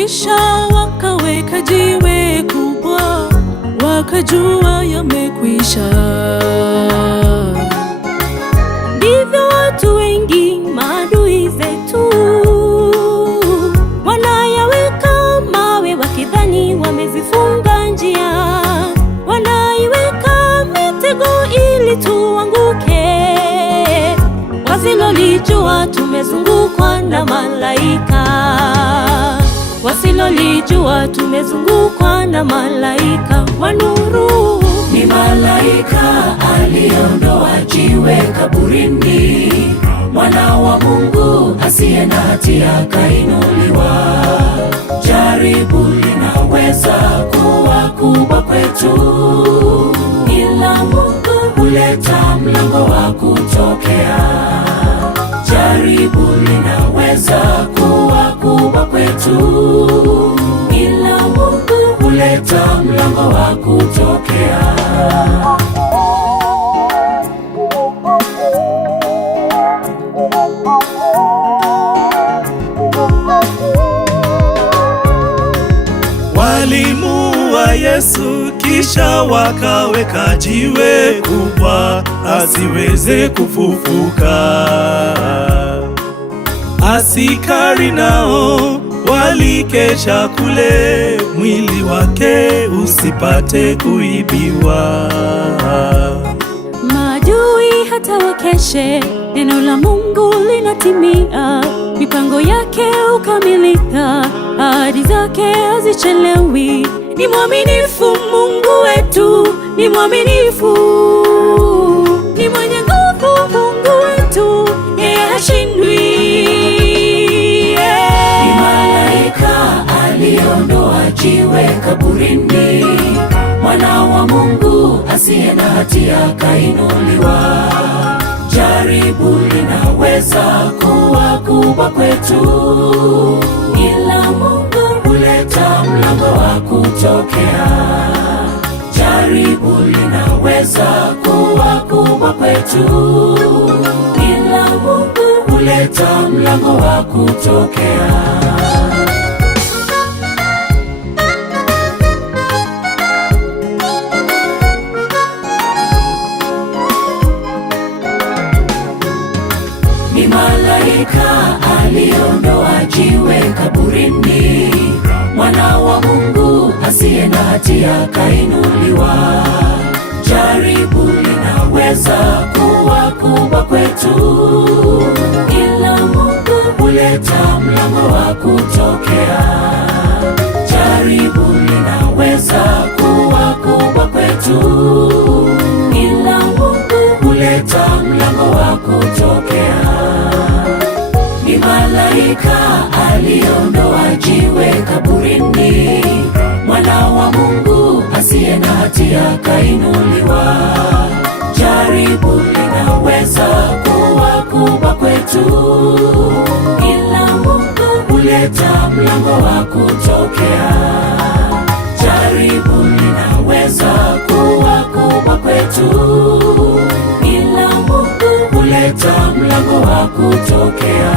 kisha wakaweka jiwe kubwa, wakajua yamekwisha. Ndivyo watu wengi maadui zetu wanayaweka mawe, wakidhani wamezifunga njia, wanaiweka mitego ili tuanguke. Wasilolijua tumezungukwa na malaika, wasilolijua tumezungukwa na malaika wa nuru. Ni malaika aliondoa jiwe kaburini, mwana wa Mungu asiye na hatia kainuliwa. Jaribu linaweza kuwa kubwa kwetu, ila Mungu huleta mlango wa kutokea. Jaribu linaweza kuwa kubwa kwetu, ila Mungu huleta mlango wa kutokea. Walimuua Yesu kisha wakaweka jiwe kubwa asiweze kufufuka. Askari nao walikesha kule, mwili wake usipate kuibiwa. Maadui hata wakeshe, neno la Mungu linatimia, mipango yake ukamilika, ahadi zake hazichelewi. Ni mwaminifu Mungu wetu, ni mwaminifu, ni mwenye nguvu Mungu wetu, yeye hashindwi. Ni malaika aliondoa jiwe kaburini, mwana wa Mungu asiye na hatia kainuliwa. Jaribu linaweza kuwa kubwa kwetu, ila Mungu huleta mlango wa kutokea. Jaribu linaweza kuwa kubwa kwetu, ila Mungu huleta mlango wa kutokea. Ni malaika aliondoa jiwe kaburini, mwana wa Mungu asiye na hatia kainuliwa. Jaribu linaweza kuwa kubwa kwetu, ila Mungu huleta mlango wa kutokea. Jaribu linaweza kuwa kubwa kwetu, ila Mungu huleta mlango wa kutokea. Ni malaika aliondoa jiwe kaburini, mwana wa Mungu asiye na hatia kainuliwa. Jaribu linaweza kuwa kubwa kwetu, ila Mungu huleta mlango wa kutokea. Jaribu linaweza kuwa kubwa kwetu, ila Mungu huleta mlango wa kutokea.